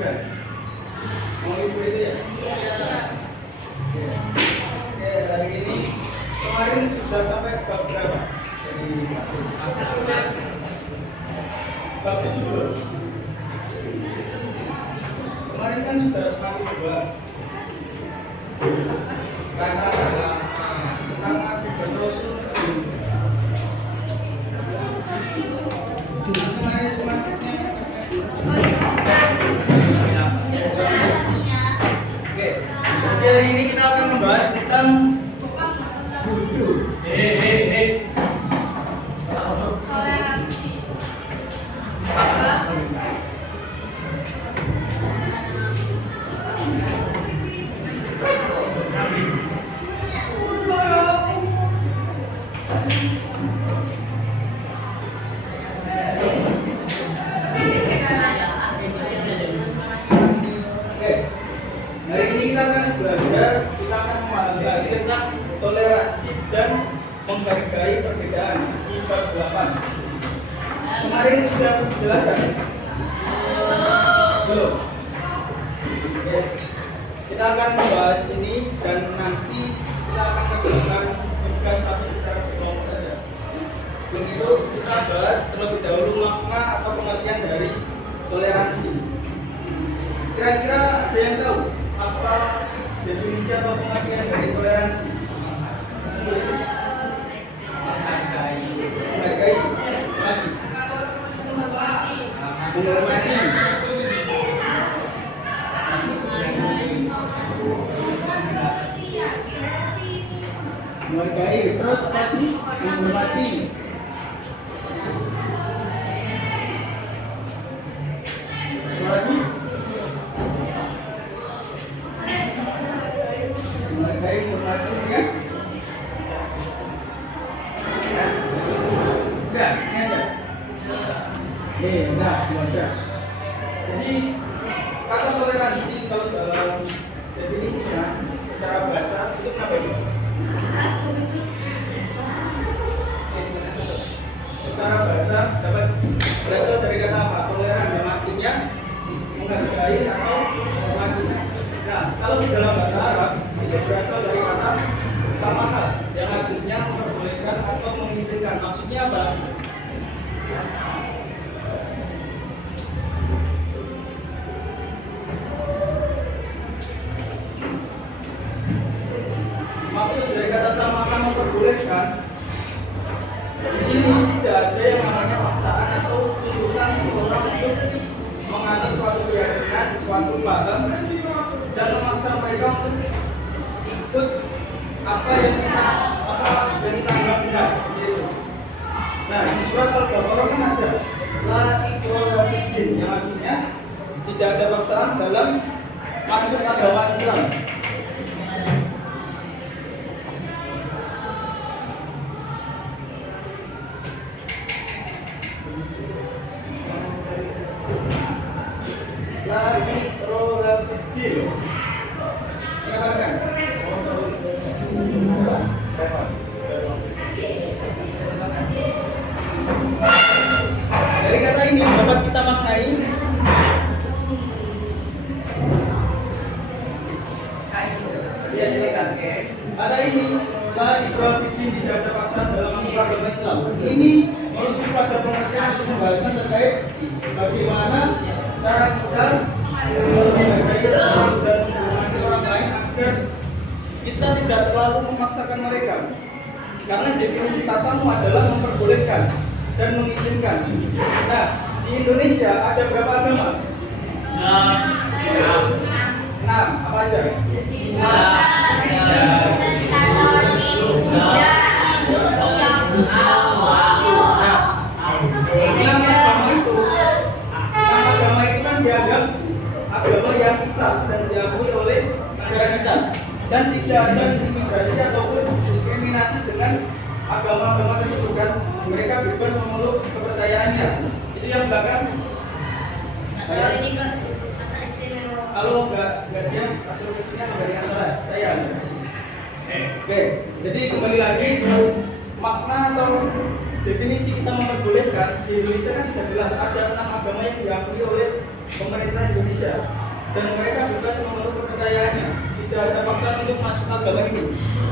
liburan? Mau libur itu ya? Iya. Oke, hari ini kemarin sudah sampai bab berapa? Jadi bab 7 belum? Kemarin kan sudah semakin dua. Tentang akibat Rasul. Kemarin cuma Oke, jadi hari ini kita akan membahas tentang wudu. Oke, hari ini kita akan belajar, kita akan memahami tentang toleransi dan menghargai perbedaan di bab 8. Kemarin sudah dijelaskan? Belum? Oke, kita akan membahas ini dan nanti kita akan kerjakan tugas tapi secara berkelompok saja. Begitu kita bahas terlebih dahulu makna atau pengertian dari toleransi. Kira-kira ada yang tahu apa definisi atau pengertian dari toleransi? Menghargai, menghormati, menghargai, terus apa sih? Menghormati. Lagi? Menghargai, menghormati, ya? Udah, ini aja. Nah, baca. Jadi kata toleransi kalau dalam definisinya secara bahasa itu kenapa itu? Secara bahasa dapat berasal dari kata apa? Toleran yang artinya menghargai atau menghormati. Nah, kalau di dalam bahasa Arab itu berasal dari kata sama hal yang artinya memperbolehkan atau mengizinkan. Maksudnya apa? Maksud dari kata sama kan memperbolehkan. Di sini tidak ada yang namanya paksaan atau tuntutan seseorang untuk menganut suatu keyakinan, suatu paham dan memaksa mereka untuk ikut apa yang kita anggap benar seperti itu. Nah, di surat Al-Baqarah kan ada la ikraha fid din yang artinya tidak ada paksaan dalam masuk agama Islam. La ikraha fid din. Silakan. Dari kata ini dapat kita maknai ya, silakan. Kata ini la ikraha fid din, tidak ada paksaan dalam masuk agama Islam. Ini merujuk pada pengertian atau pembahasan terkait bagaimana cara kita menghargai dan menghormati orang lain agar kita tidak terlalu memaksakan mereka. Karena definisi tasamu adalah memperbolehkan dan mengizinkan. Nah, di Indonesia ada berapa agama? 6. Apa aja? Agama itu kan dianggap agama yang sah dan diakui oleh negara kita, dan tidak ada intimidasi ataupun diskriminasi dengan agama-agama tersebut, kan mereka bebas memeluk kepercayaannya. Itu yang belakang. Kalau nggak dia kasih ke sini sama dengan saya. Oke, jadi kembali lagi makna atau definisi kita memperbolehkan di Indonesia kan sudah jelas ada 6 agama yang diakui oleh pemerintah Indonesia dan mereka bebas memeluk kepercayaannya. Tidak ada paksaan untuk masuk agama ini,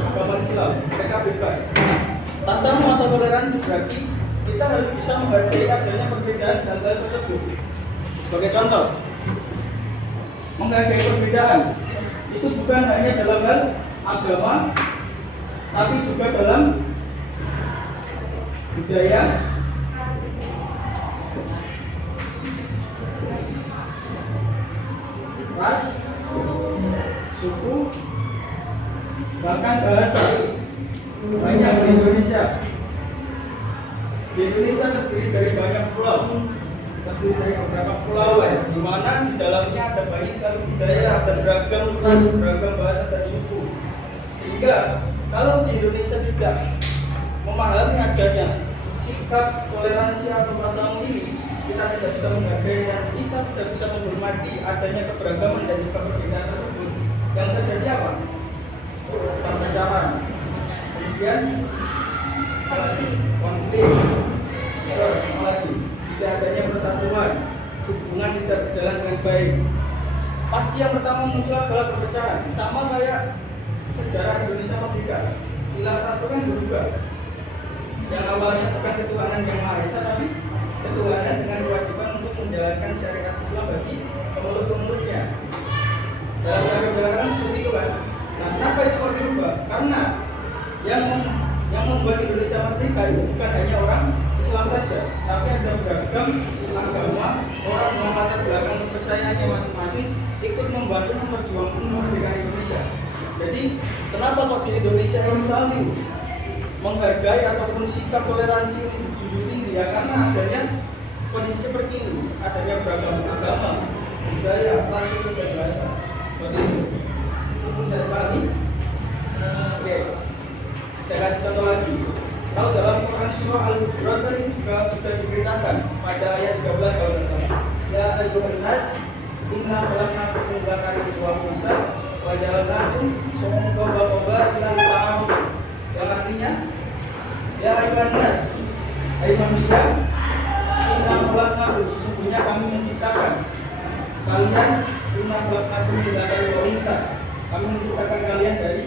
agama Islam. Mereka bebas. Tasamu atau toleransi berarti kita harus bisa menghargai adanya perbedaan hal-hal tersebut. Sebagai contoh, menghargai perbedaan itu bukan hanya dalam hal agama, tapi juga dalam budaya, ras, suku, bahkan bahasa. Banyak di Indonesia. Di Indonesia terdiri dari banyak pulau, terdiri dari beberapa pulau, di mana di dalamnya ada banyak sekali budaya, ada beragam ras, beragam bahasa dan suku. Sehingga kalau di Indonesia tidak memahami adanya sikap toleransi atau pasamu ini, kita tidak bisa menghargai dan kita tidak bisa menghormati adanya keberagaman dan juga perbedaan tersebut. Yang terjadi apa? Perpecahan, kemudian konflik, terus apalagi tidak adanya persatuan, hubungan tidak berjalan dengan baik. Pasti yang pertama muncul adalah perpecahan, sama kayak sejarah Indonesia merdeka. Sila satu kan berubah, yang awalnya bukan ketuhanan yang Maha Esa, tapi ketuhanan dengan kewajiban untuk menjalankan syariat Islam bagi pemeluk-pemeluknya. Dalam rangka jalankan seperti itu kan. Nah, kenapa itu kok dirubah? Karena yang membuat Indonesia merdeka itu bukan hanya orang Islam saja, tapi ada beragam agama, orang dengan latar belakang kepercayaannya masing-masing ikut membantu memperjuangkan kemerdekaan Indonesia. Jadi, kenapa kok di Indonesia ini saling menghargai ataupun sikap toleransi ini dijunjung tinggi? Ya karena adanya kondisi seperti ini, adanya beragam agama, budaya, ras, suku dan bahasa. Seperti itu. Saya lagi. Oke. Saya kasih contoh lagi. Kalau dalam Quran surah Al-Hujurat tadi juga sudah diberitakan pada ayat 13 kalau tidak salah. Ya ayyuhan nas, inna khalaqnakum min dzakarin wa unsa wa ja'alnakum syu'uban wa qabaila lita'arafu. Yang artinya, ya ayyuhan nas, hai manusia, inna khalaqnakum, sesungguhnya kami menciptakan kalian, inna khalaqnakum min dzakarin wa unsa. Kami menciptakan kalian dari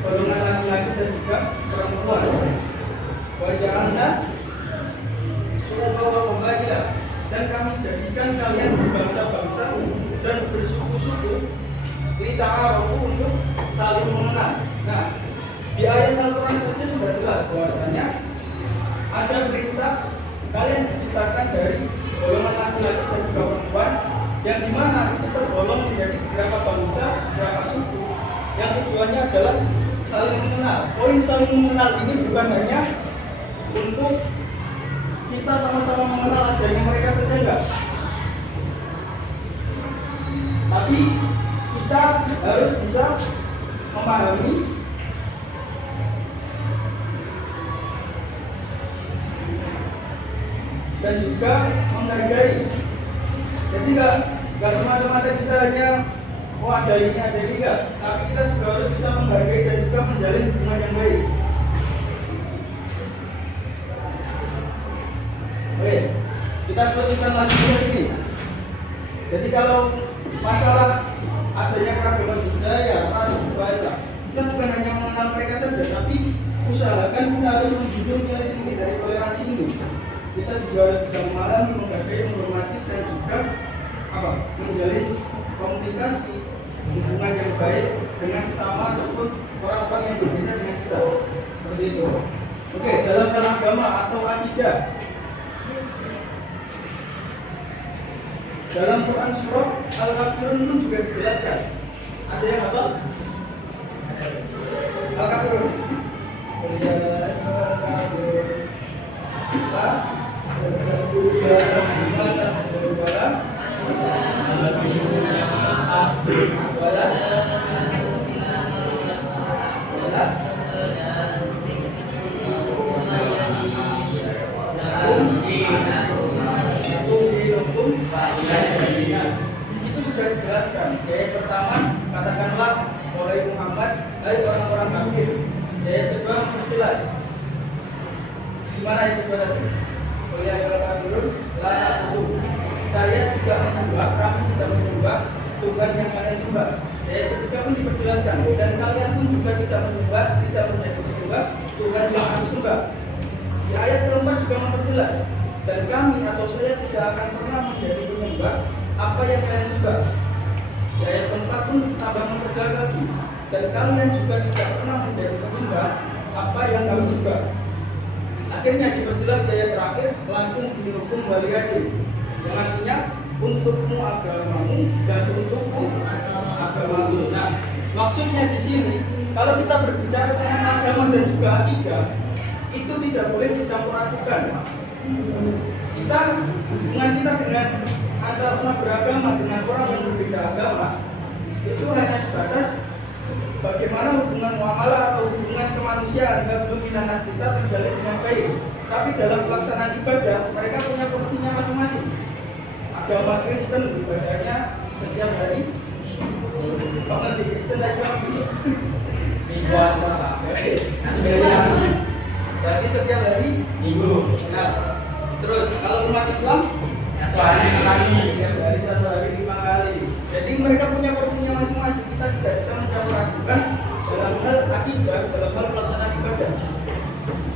golongan laki-laki dan juga perempuan. Wa ja'alna syu'uban wa qabaila, dan kami jadikan kalian berbangsa-bangsa dan bersuku-suku lita'arafu, untuk saling mengenal. Nah, di ayat Al-Quran saja sudah jelas bahwasanya ada perintah kalian diciptakan dari golongan laki-laki dan juga perempuan, yang dimana itu tergolong menjadi beberapa bangsa, beberapa suku, yang tujuannya adalah saling mengenal. Poin saling mengenal ini bukan hanya untuk kita sama-sama mengenal adanya mereka saja, enggak, tapi kita harus bisa memahami dan juga menghargai. Jadi nggak semata-mata kita hanya ada ini ada ini, enggak, tapi kita juga harus bisa menghargai dan juga menjalin hubungan yang baik. Oke, kita teruskan lagi ke sini. Jadi kalau masalah adanya keragaman budaya, ras, bahasa, kita bukan hanya mengenal mereka saja, tapi usahakan kita harus menjunjung nilai tinggi dari toleransi ini. Kita juga harus bisa memahami, menghargai, menghormati dan juga menjalin komunikasi, hubungan yang baik dengan sesama ataupun orang-orang yang berbeda dengan kita. Seperti itu. Oke, dalam agama atau akidah, dalam Quran surah Al-Kafirun pun juga dijelaskan. Ada yang apa? Al-Kafirun. Di situ sudah dijelaskan. Ayat pertama, katakanlah oleh Muhammad, hai orang-orang kafir. Ayat kedua jelas. Gimana ayat kedua tadi? Oleh orang kafirun, la aku. Saya tidak Dan kami atau saya tidak akan pernah menjadi penyembah apa yang kalian suka. Di ayat 4 pun tambah memperjelas lagi. Dan kalian juga tidak pernah menjadi penyembah apa yang kami suka. Akhirnya diperjelas di ayat terakhir, lakum dinukum waliyadin, yang artinya untukmu agamamu dan untukku agamamu. Nah, maksudnya di sini kalau kita berbicara tentang agama dan juga akidah, itu tidak boleh dicampur adukan. Hubungan kita dengan antar umat beragama dengan orang yang berbeda agama itu hanya sebatas bagaimana hubungan muamalah atau hubungan kemanusiaan belum minanas kita terjalin dengan baik. Tapi dalam pelaksanaan ibadah mereka punya porsinya masing-masing. Agama Kristen ibadahnya setiap hari. Kalau di Kristen dan Islam gitu. Minggu aja. Berarti setiap hari minggu. Nah, terus kalau umat Islam satu hari 5 kali. Satu hari 5 kali. Jadi mereka punya porsinya masing-masing. Kita tidak bisa mencampur adukan dalam hal akidah, dalam hal pelaksanaan ibadah.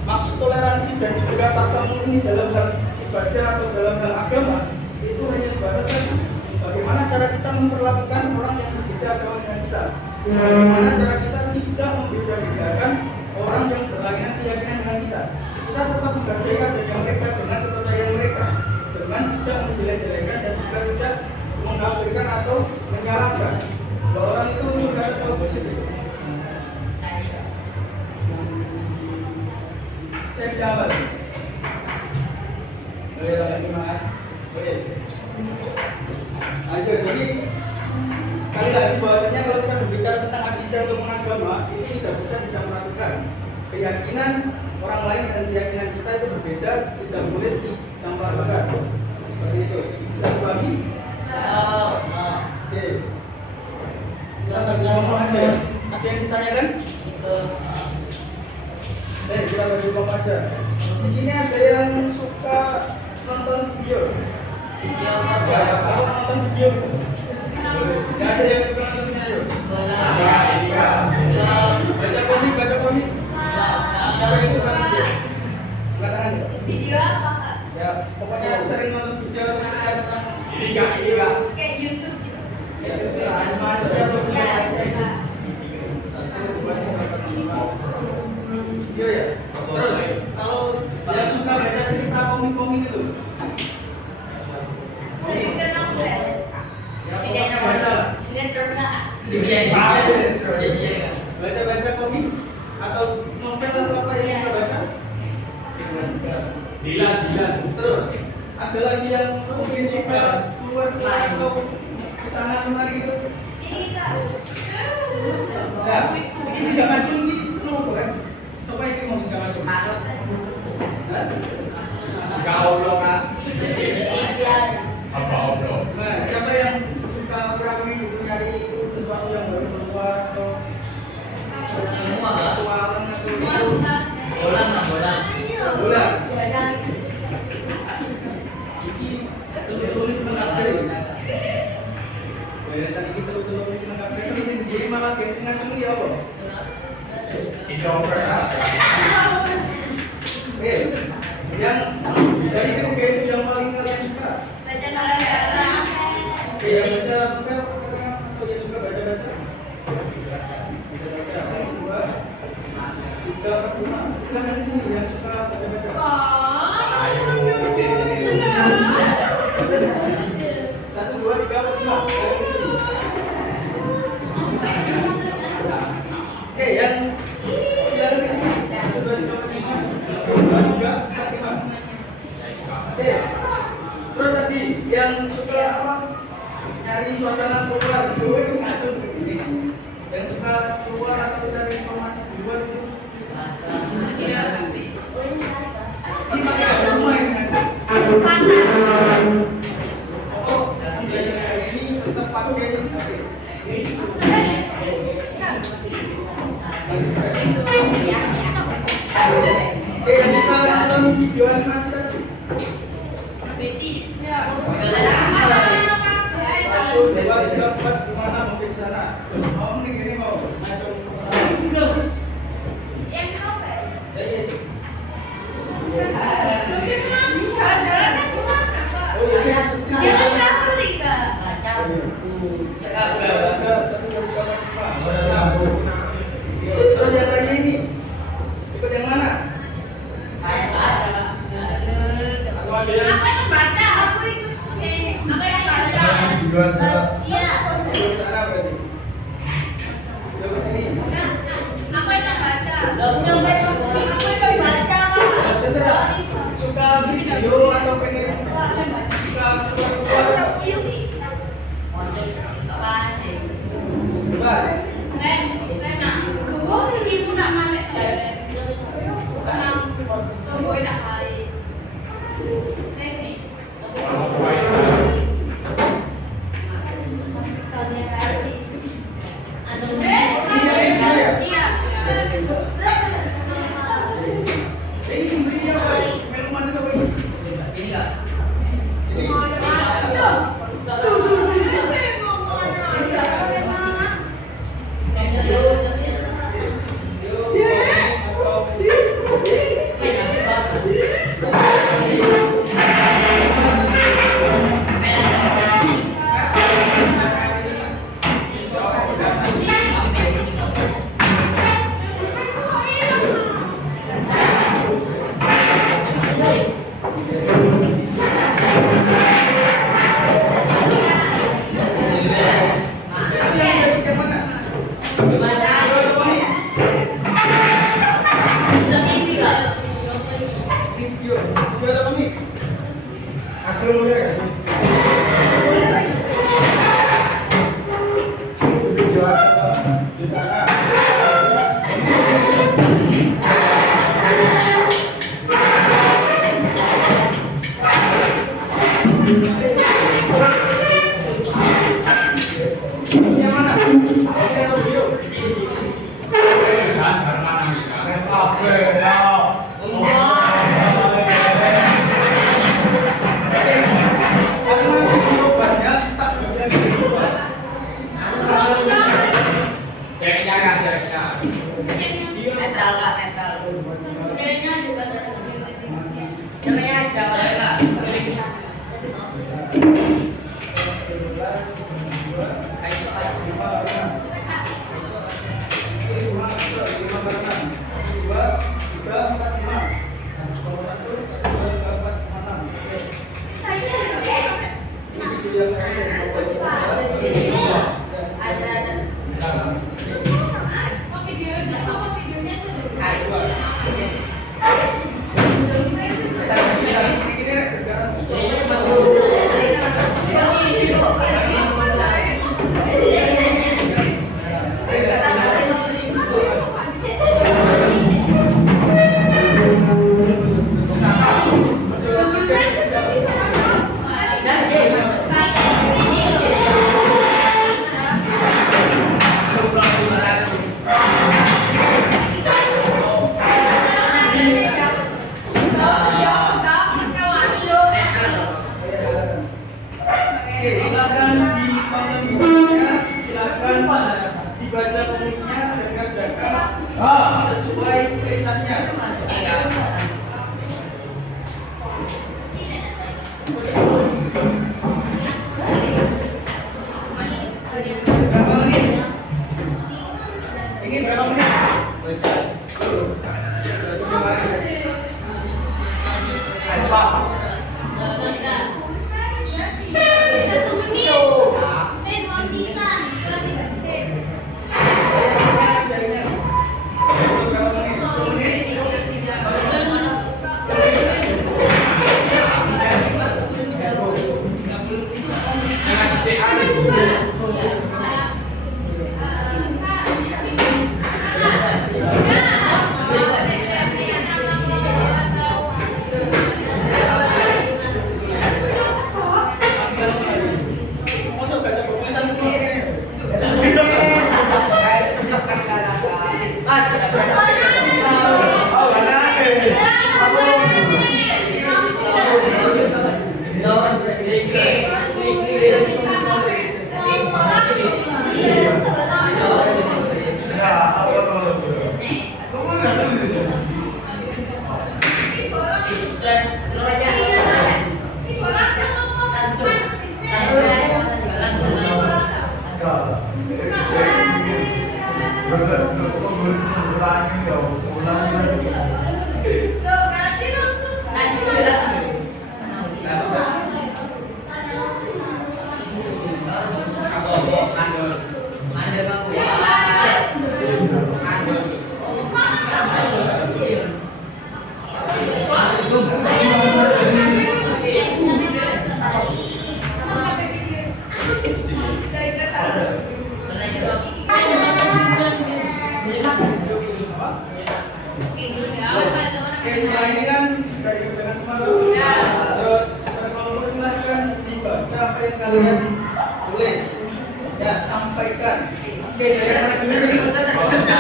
Maksud toleransi dan juga tasamuh ini dalam hal ibadah atau dalam hal agama itu hanya sebatas saja bagaimana cara kita memperlakukan orang yang berbeda agama dengan kita. Bagaimana cara kita tidak membeda-bedakan orang yang berlainan keyakinan dengan kita. Kita tetap menghargai adanya mereka dengan kepercayaan mereka, dengan tidak menjelek-jelekan dan juga tidak mengkafirkan atau menyalahkan. Bahwa orang itu juga tahu bersih. Saya tidak apa sih? Lagi maaf. Oke. Lanjut. Jadi sekali lagi bahwasanya kalau kita berbicara tentang akidah atau agama ini tidak bisa dicampur adukan. Keyakinan orang lain dan keyakinan kita itu berbeda, tidak boleh dicampur adukan. Seperti itu. Bisa dibagi? Oke. Kita ngomong aja. Ada yang ditanyakan? Kita bagi ngomong aja. Di sini ada yang suka nonton video. Kalau nonton video, nggak ada yang suka nonton video. Baca komik. Siapa yang suka video? Angkat tangan. Video apa? Ya, pokoknya sering nonton video. Ini kak. Kayak YouTube gitu. Ya, animasi atau video ya. Terus kalau yang suka baca cerita komik-komik itu, baca komik atau novel atau apa yang kita baca? Dilan. Terus ada lagi yang mungkin suka keluar atau kesana kemari gitu. Nah, ini sudah macam ini senang kan? Coba ini mau sudah macam. Gaul kan? Apa? Nah, siapa yang suka perawi mencari sesuatu yang baru keluar atau petualang atau bola. Ini tulis lengkap tadi kita tulis lengkap terus ini malah bensin ngacung ini apa? Introvert. Yang jadi itu guys yang paling kalian suka baca novel. Yang baca novel atau yang suka baca-baca? Baca 2, 3, 4, 5. Silakan di sini yang suka baca-baca. Ayo. 1, 2, 3, 4, 5. Oke, yang silakan di sini. 1, 2, 3, 4, 5. 2, 3, 4, 5. Oke. Terus tadi yang suka apa? Nyari suasana keluar, gue ngacung begini. Yang suka keluar atau cari informasi di luar itu. Ini pakai apa semua ini? Oh, belajar ini tetap pakai ini. Oke, yang suka nonton video animasi tadi. Satu, 2, 3, 4, gimana mungkin sana? Mau nih gini mau ngacung. Belum. Yang novel. Iya. yang Aku ikut baca. Aku ikut. Oke. Aku ikut baca. Duluan sana. Iya. di sana berarti. Coba sini. Aku ikut baca. Aku ikut baca. Terserah. Suka video atau pengen bisa keluar bebas. Ren, Rena. Tunggu ibu nak malik. Karena tunggu nak malik. Reni. Iya. Ini sumbernya apa? Minum mana sama ini? Ini enggak? Ini. Silakan ditonton videonya, silakan dibaca komiknya dan kerjakan sesuai perintahnya. Berapa menit? Ini berapa menit? Apa? kalian tulis. Ya, sampaikan. Oke, dari mana dulu? Baca.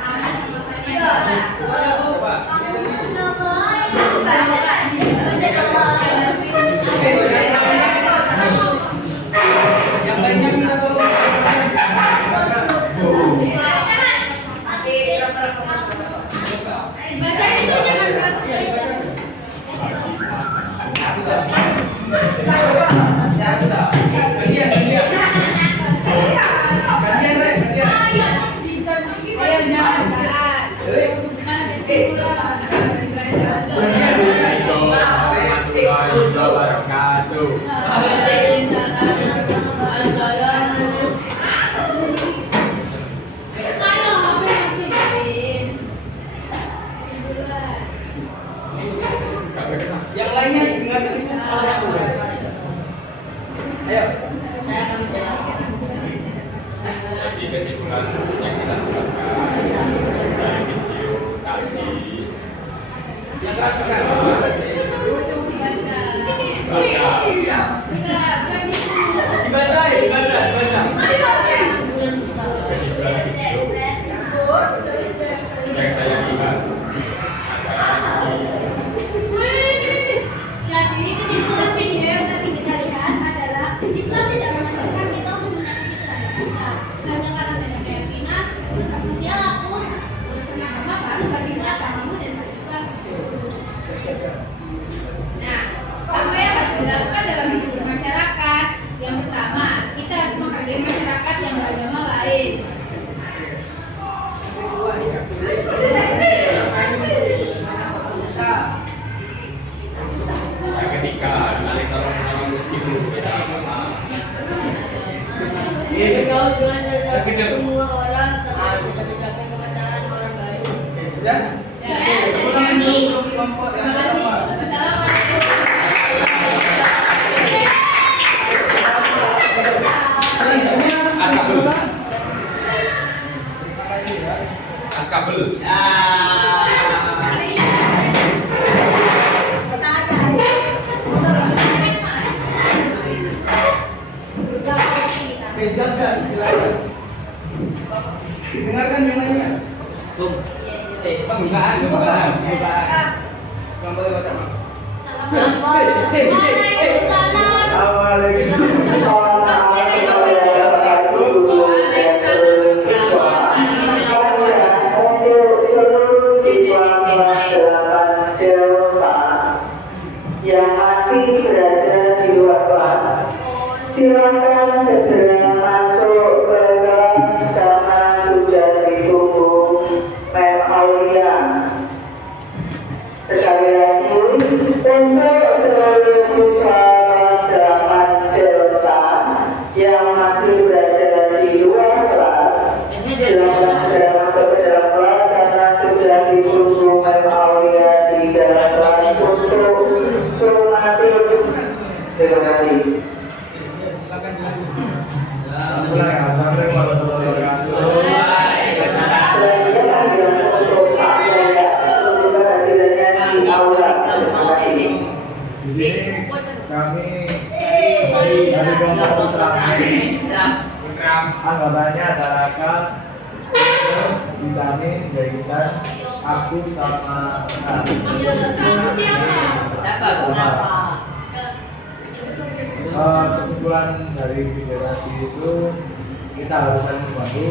Mana sama tanya. Coba. Baca. Oke, yang lainnya minta tolong. Baca itu jangan baca. Gantian, gantian. Gantian, Rek, gantian. Ayo jangan salah. Yang lainnya dengarkan itu hal yang benar. Ayo. Saya akan menjelaskan. Jadi kesimpulan yang kita dapatkan dari video tadi Yang terakhir. Dibaca, dibaca, dibaca. yang saya lihat Jadi kesimpulan video yang tadi kita lihat adalah Islam tidak mengajarkan kita untuk menyakiti tetangga kita hanya karena beda keyakinan, urusan sosial pun urusan agama baru bagimu agamamu dan kehidupan. Nah, apa yang harus dilakukan dalam hidup masyarakat? Yang pertama, kita harus menghargai masyarakat yang beragama lain. yang ketiga saling tolong menolong meskipun berbeda agama. Bergaul dengan semua orang tanpa mencapai kebenaran orang lain. Oke, sudah? Ya, Tepuk tangan dulu untuk kelompok yang terima kasih. pertama. Wassalamualaikum. Askabel. Terima kasih ya. Askabel. Oke, silakan, silakan. Dengarkan yang lainnya. yang masih berada di luar kelas, silakan segera masuk ke kelas karena sudah ditunggu Mem Aulia. Sekali lagi, untuk seluruh siswa kelas 8 Delta yang masih berada di luar kelas, silakan segera masuk ke dalam kelas karena sudah ditunggu Mem Aulia di dalam kelas untuk sumatir. Terima kasih. Silakan dilanjutkan. Assalamualaikum warahmatullahi wabarakatuh. Selanjutnya panggilan untuk Pak Yaya untuk kehadirannya di aula. Terima kasih. Di sini kami dari kelompok putra anggapannya ada Raka, Ditani, Zaitan, aku sama kesimpulan dari video tadi itu kita harus saling membantu,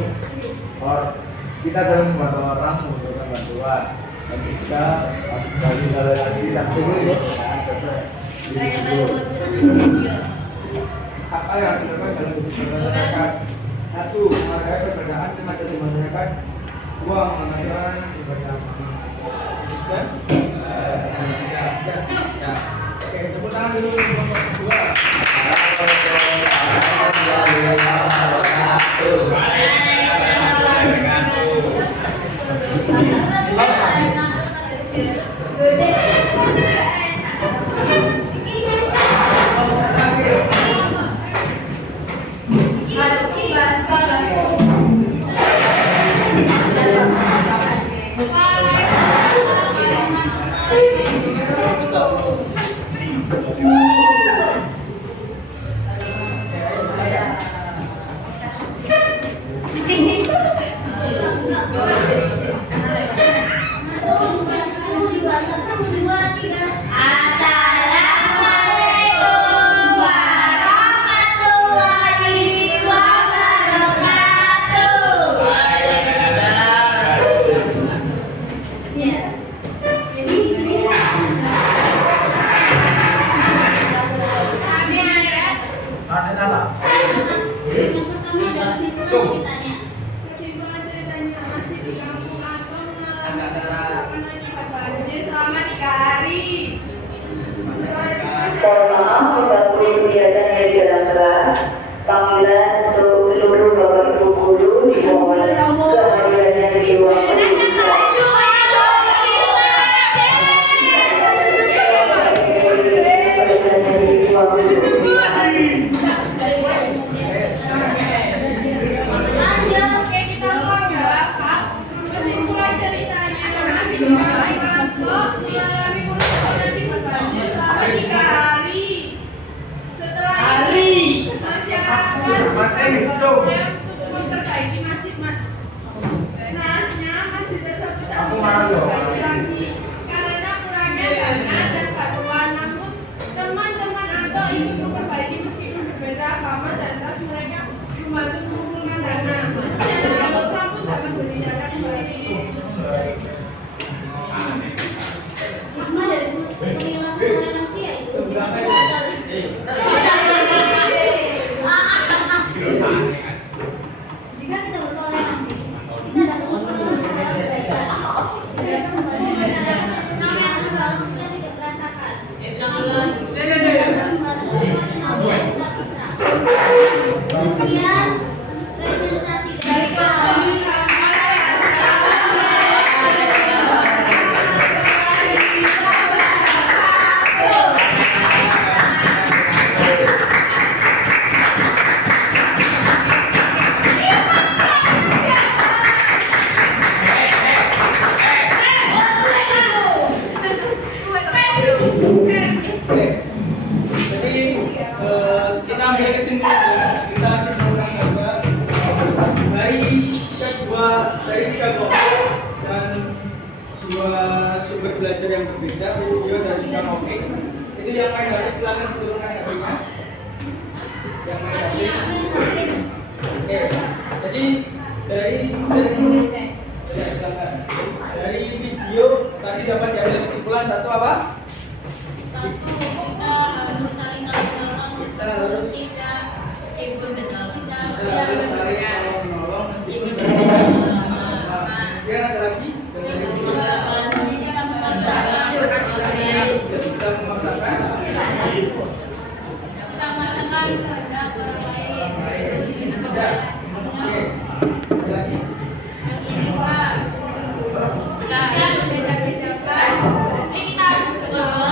kita saling membantu orang membutuhkan bantuan, dan kita harus saling toleransi dan dulu ya, Apa yang dilakukan dalam kehidupan masyarakat? Satu, menghargai perbedaan terhadap masyarakat. Dua, menghargai perbedaan. Teruskan. Oke, tepuk tangan dulu untuk kelompok kedua. ikut memperbaiki meskipun berbeda agama dan ras mereka membantu mengumpulkan dana. Kalau Islam pun dapat bertindakan baik. Hikmah dari penilaian toleransi yaitu jika kita bertoleransi, kita dapat memperoleh hal kebaikan. Tidak akan membantu masyarakat yang orang kita tidak merasakan. Tidak akan membantu semua yang kita bisa. Sekian presentasi dari kami. Oke. Jadi kita ambil kesimpulan, kita simpulkan saja dari tiga kelompok dan dua sumber belajar yang berbeda, video dan juga komik. Itu yang main HP silakan diturunkan HP-nya. Yang main HP. Oke. Jadi dari video tadi dapat diambil kesimpulan satu apa? Satu, kita harus saling tolong meskipun tidak ikut dengan kita. Kita harus saling tolong meskipun dia ada lagi kita memaksakan kehendak orang lain. ya. Oke. Lagi Yang ini Pak, jangan beda-bedakan. Kita harus berdoa.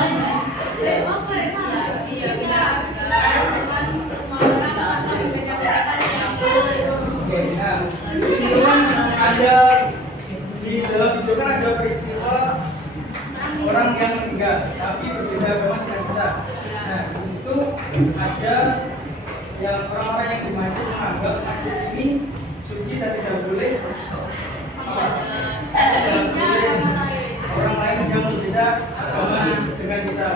Iya, kita harus berdoa dengan semua orang tanpa beda-bedakan yang lain. oke, nah itu kan ada di dalam video kan ada peristiwa orang yang meninggal tapi berbeda agama dengan kita. Nah di situ ada yang orang-orang yang di masjid menganggap masjid ini suci dan tidak boleh apa? Tidak boleh orang lain yang berbeda agama dengan kita.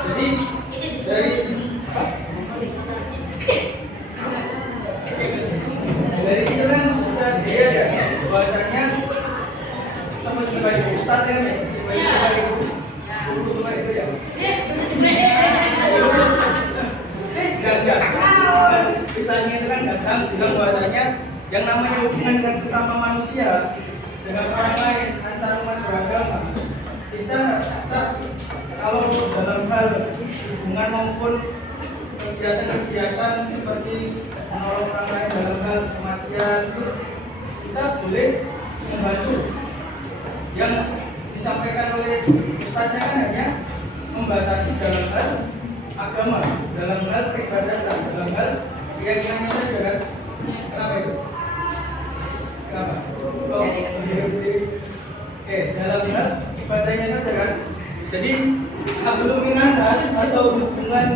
Jadi dari itu kan bisa dilihat ya bahwasanya sama sebagai ustadz kan ya sebagai guru itu ya enggak misalnya itu kan datang bilang bahwasanya yang namanya hubungan dengan sesama manusia dengan orang lain antar umat beragama kita kalau dalam hal hubungan maupun kegiatan-kegiatan seperti menolong orang lain dalam hal kematian itu kita boleh membantu. Yang disampaikan oleh ustaznya kan hanya membatasi dalam hal agama, dalam hal peribadatan, dalam hal keyakinannya saja kan. Kenapa itu? Kenapa? Oke, dalam hal ibadahnya saja kan. Jadi hablum minannas atau hubungan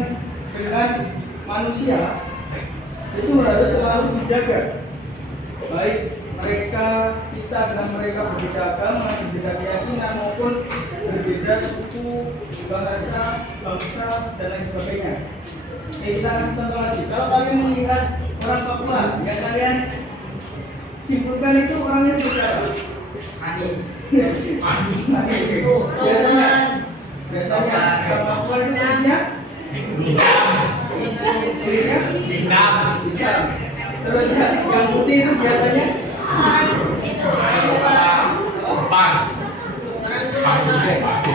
dengan manusia itu harus selalu dijaga, baik mereka kita dengan mereka berbeda agama, berbeda keyakinan maupun berbeda suku, bahasa, bangsa dan lain sebagainya. Oke, kita kasih contoh lagi. Kalau kalian melihat orang Papua, yang kalian simpulkan itu orangnya seperti Manis. Biasanya orang Papua itu kulitnya hitam. Terus yang putih itu biasanya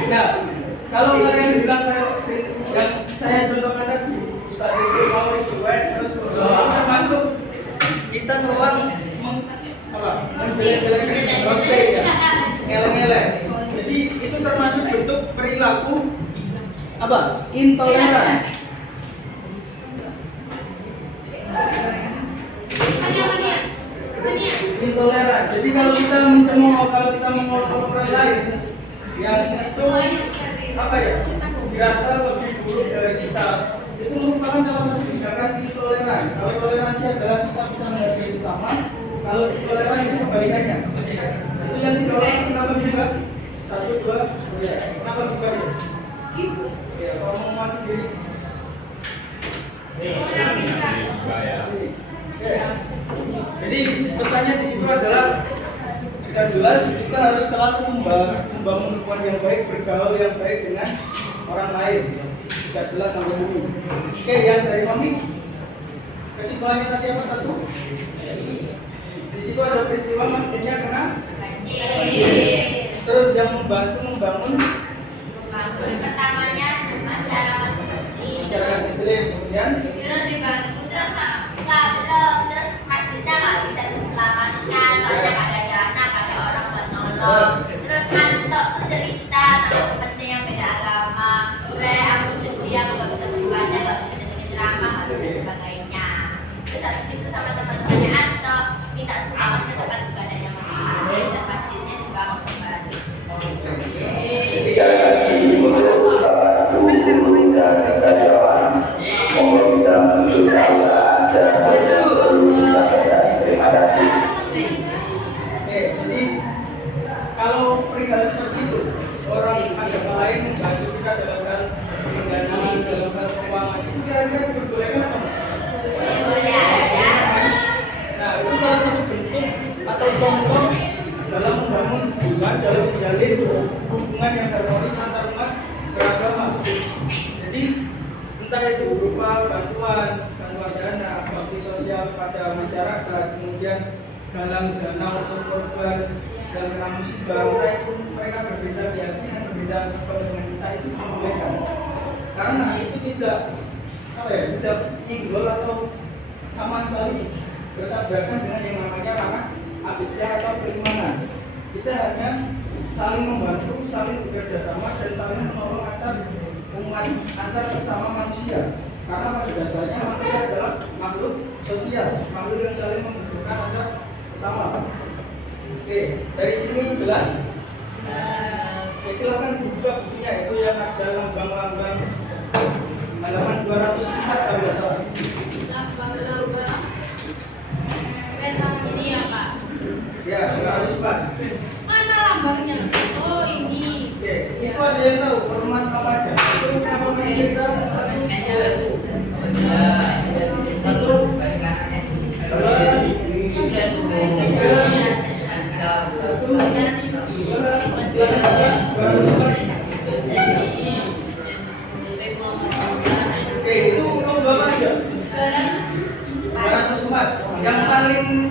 nah, kalau kalian bilang kayak yang saya contohkan tadi, Ustaz itu mau istiwet terus termasuk kita keluar menjelek-jelekan roasting ya, ngeleng-ngeleng. Jadi itu termasuk bentuk perilaku apa? Intoleran. Intoleran. Jadi kalau kita mencemooh, kalau kita mengolok-olok orang lain yang itu apa ya? Dirasa lebih buruk dari kita. Itu merupakan salah satu tindakan intoleran. Kalau toleransi adalah kita bisa menghargai sesama. Kalau intoleran itu kebalikannya. Itu yang ditolak kenapa juga? 1, 2, 3. Kenapa juga itu? Ya, kalau mau sendiri. Oke. Jadi pesannya di situ adalah sudah jelas kita harus selalu membangun hubungan yang baik, bergaul yang baik dengan orang lain. Sudah jelas sampai sini. Oke, yang dari kami kesimpulannya tadi apa satu? Di situ ada peristiwa manusia kena. Terus yang membantu membangun Pertamanya masyarakat muslim. masyarakat Muslim, kemudian Terus dibantu terus nggak belum terus masjidnya nggak bisa diselamatkan soalnya nggak ada dana, nggak ada orang buat nolong. Terus kantor tuh cerita sama temennya yang beda agama, aku sedih aku nggak bisa beribadah, nggak bisa dengerin ceramah, nggak bisa sebagainya. Terus habis itu sama teman-temannya Anto minta sumbangan ke tempat ibadahnya masing-masing dan masjidnya dibangun kembali. Sekali lagi untuk Bapak Ibu dan karyawan mohon bisa menunjukkan dan terima kasih. Oke, jadi kalau perihal seperti itu, orang agama lain membantu kita dalam hal pendanaan, dalam hal keuangan, itu kira-kira diperbolehkan atau enggak? Boleh aja. Nah, itu salah satu bentuk atau contoh dalam membangun hubungan, dalam menjalin hubungan yang harmonis antar umat beragama. Jadi entah itu berupa bantuan dana, bakti sosial pada masyarakat, kemudian dalam dana untuk korban dan kena musibah, mereka berbeda keyakinan, berbeda dengan kita itu dibolehkan. Karena itu tidak tidak inggol atau sama sekali bertabrakan dengan yang namanya ranah akidah atau keimanan. Kita hanya saling membantu, saling bekerja sama dan saling menolong antar umat, antar sesama manusia. Karena pada dasarnya manusia adalah makhluk sosial, makhluk yang saling membutuhkan antar sesama. Oke, dari sini jelas. Oke, silakan dibuka bukunya, itu yang ada lambang-lambang halaman 204 kalau nggak salah. Ini ya Pak. Ya, 204. Mana lambangnya? Oh ini. Oke, itu ada yang tahu ormas apa aja? Itu nama kita Oke, itu lomba apa aja? 204. Yang paling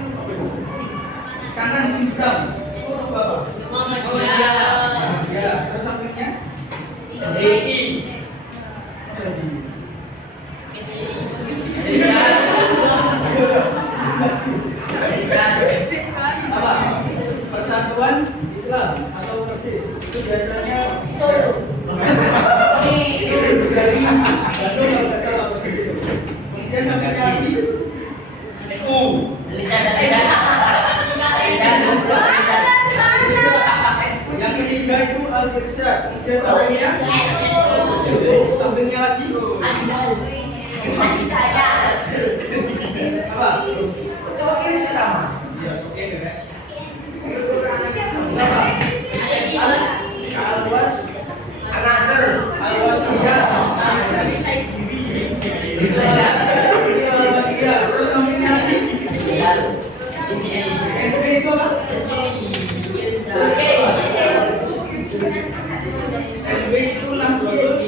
kanan hitam itu lomba apa? Ya, terus sampingnya DI. Apa? Persatuan Islam atau persis? Itu biasanya dari Bandung kalau nggak salah persis itu. Kemudian sampingnya lagi U. Yang ketiga itu Al-Irsyad. Kemudian sampingnya lagi apa? Iya, oke deh. Apa? Al-Was, Al-Wasiyah. Al-Wasiyah. Terus sampingnya lagi NB itu apa? NB itu 620.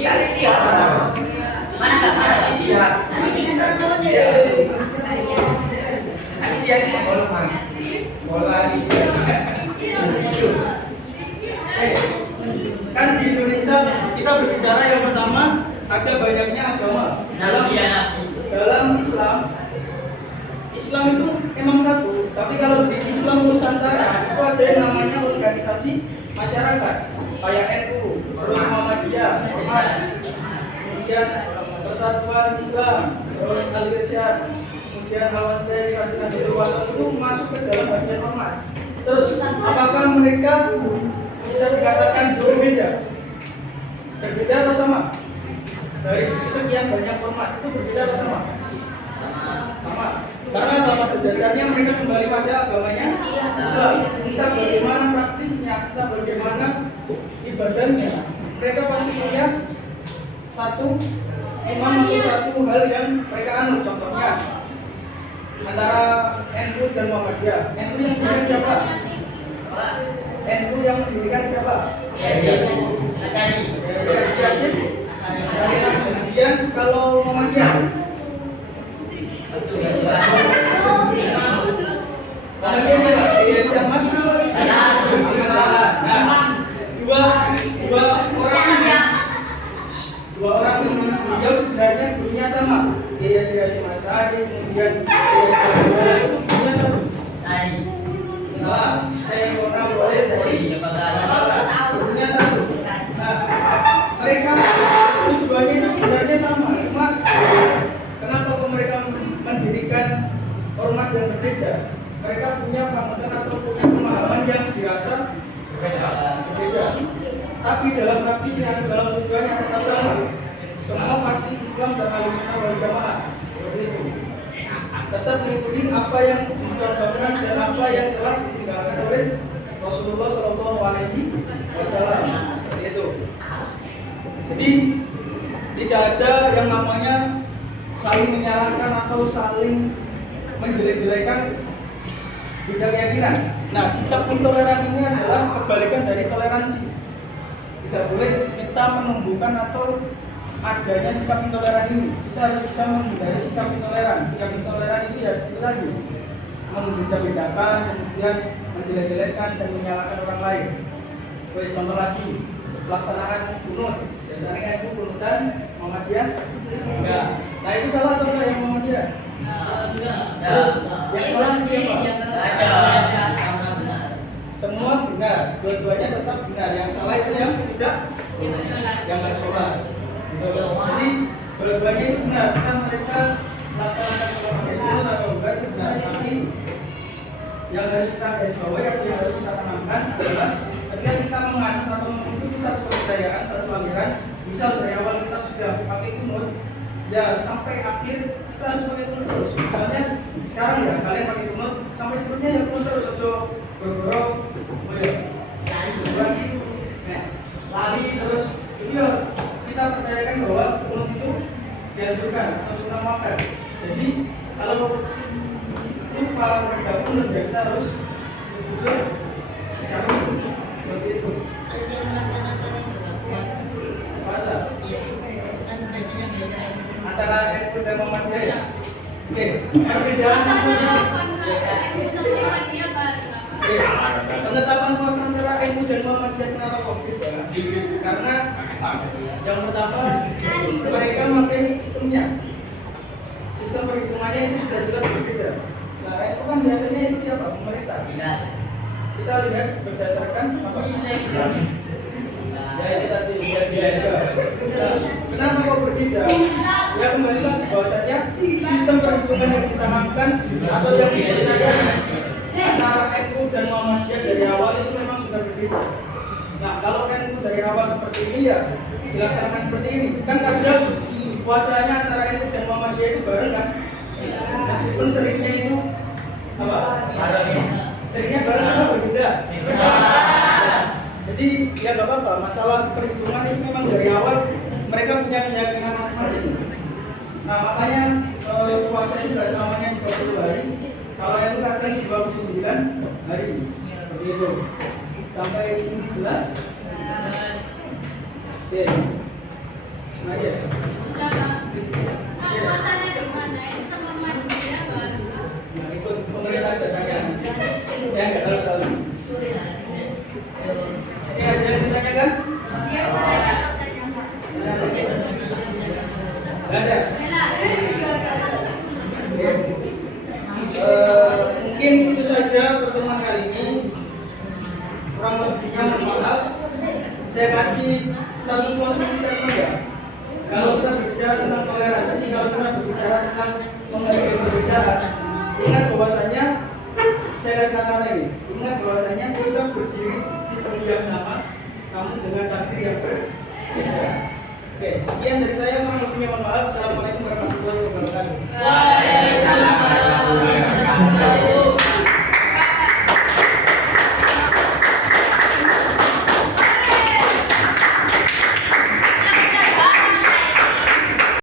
Kan di Indonesia kita berbicara yang pertama ada banyaknya agama. Dalam Islam itu emang satu, tapi kalau di Islam Nusantara itu ada yang namanya organisasi masyarakat kayak NU, terus Muhammadiyah, Ormas, kemudian Persatuan Islam, terus Al-Irsyad, kemudian Al-Wasiyah, itu masuk ke dalam bagian ormas. Terus apakah mereka bisa dikatakan berbeda? Berbeda atau sama? Dari sekian banyak ormas itu berbeda atau sama? Sama. Karena pada dasarnya mereka kembali pada agamanya Islam. Kita bagaimana praktisnya, kita bagaimana ibadahnya, mereka pasti punya satu imam atau satu hal yang mereka anut. Contohnya antara NU dan Muhammadiyah. NU yang mendirikan siapa? NU yang mendirikan siapa? Kemudian kalau Muhammadiyah, Muhammadiyah siapa? Nah, dua orang ini beliau sebenarnya gurunya sama. Dia Hasyim Asy'ari, kemudian gurunya sama. Salah, saya orang boleh gurunya satu. Nah, mereka tujuannya itu sebenarnya sama. Cuma kenapa kok mereka mendirikan ormas yang berbeda? Mereka punya pemahaman atau punya pemahaman yang dirasa berbeda. Tapi dalam praktisnya, dalam tujuannya tetap sama. Semua pasti Islam dan Ahlussunnah wal Jamaah. Seperti itu. Tetap mengikuti apa yang dicontohkan dan apa yang telah ditinggalkan oleh Rasulullah SAW. Itu. Jadi tidak ada yang namanya saling menyalahkan atau saling menjelek-jelekan beda keyakinan. Nah, sikap intoleran ini adalah kebalikan dari toleransi. Tidak boleh kita menumbuhkan atau adanya sikap intoleran ini. Kita harus bisa menghindari sikap intoleran. Sikap intoleran itu ya itu tadi, membeda-bedakan, kemudian menjelek-jelekan dan menyalahkan orang lain. Contoh lagi, pelaksanaan kunut. Biasanya itu kunutan Muhammadiyah. Enggak. Nah, itu salah atau enggak yang Muhammadiyah? Terus yang salah siapa? Semua benar, dua-duanya tetap benar. Yang salah itu yang tidak, yang nggak sholat. Jadi dua-duanya itu benar. Kan mereka melaksanakan sholat itu atau enggak itu benar. Tapi yang harus kita garis bawahi atau yang harus kita tanamkan adalah ketika kita menganut atau mengikuti satu kepercayaan, satu aliran, misal dari awal kita sudah pakai kunut, ya sampai akhir kita harus pakai kunut terus. Misalnya sekarang ya kalian pakai kunut sampai seterusnya ya kunut terus. Bergorok, lali terus. Itu ya kita percayakan bahwa kunut itu dianjurkan atau sunnah muakkad. Jadi kalau lupa bergabung dan kita harus jujur cari seperti itu. Puasa. Antara NU dan Muhammadiyah ya. Oke, perbedaan penetapan puasa antara NU dan Muhammadiyah kenapa kok beda? Karena yang pertama mereka memakai sistemnya. Sistem perhitungannya itu sudah jelas berbeda. Nah, itu kan biasanya itu siapa? Pemerintah. Kita lihat berdasarkan apa? Ya, tadi kenapa kok berbeda? Ya kembali lagi bahwasanya sistem perhitungan yang kita lakukan atau yang dipercaya antara NU dan Muhammadiyah dari awal itu memang sudah berbeda. Nah, kalau NU dari awal seperti ini ya dilaksanakan seperti ini. Kan kadang puasanya antara NU dan Muhammadiyah itu bareng kan? Meskipun seringnya itu apa? Seringnya bareng atau berbeda? Jadi ya nggak apa-apa. Masalah perhitungan itu memang dari awal mereka punya keyakinan masing-masing. Nah, makanya puasa itu tidak selamanya 20 hari. Kalau itu katanya 29 hari. Seperti itu. Sampai di sini jelas? Oke. Nah, ya. Nah, ikut pemerintah aja saya nggak tahu sekali. Oke, ada yang ditanyakan? Nggak ada? Mungkin itu saja pertemuan kali ini. Kurang lebihnya mohon maaf. Saya kasih satu closing statement ya. Kalau kita berbicara tentang toleransi, kalau kita berbicara tentang menghargai perbedaan, ingat bahwasanya saya kasih kata lagi. Ingat bahwasanya kita berdiri di tempat yang sama, namun dengan takdir yang berbeda. Oke, sekian dari saya. Kurang lebihnya mohon maaf. Assalamualaikum warahmatullahi wabarakatuh.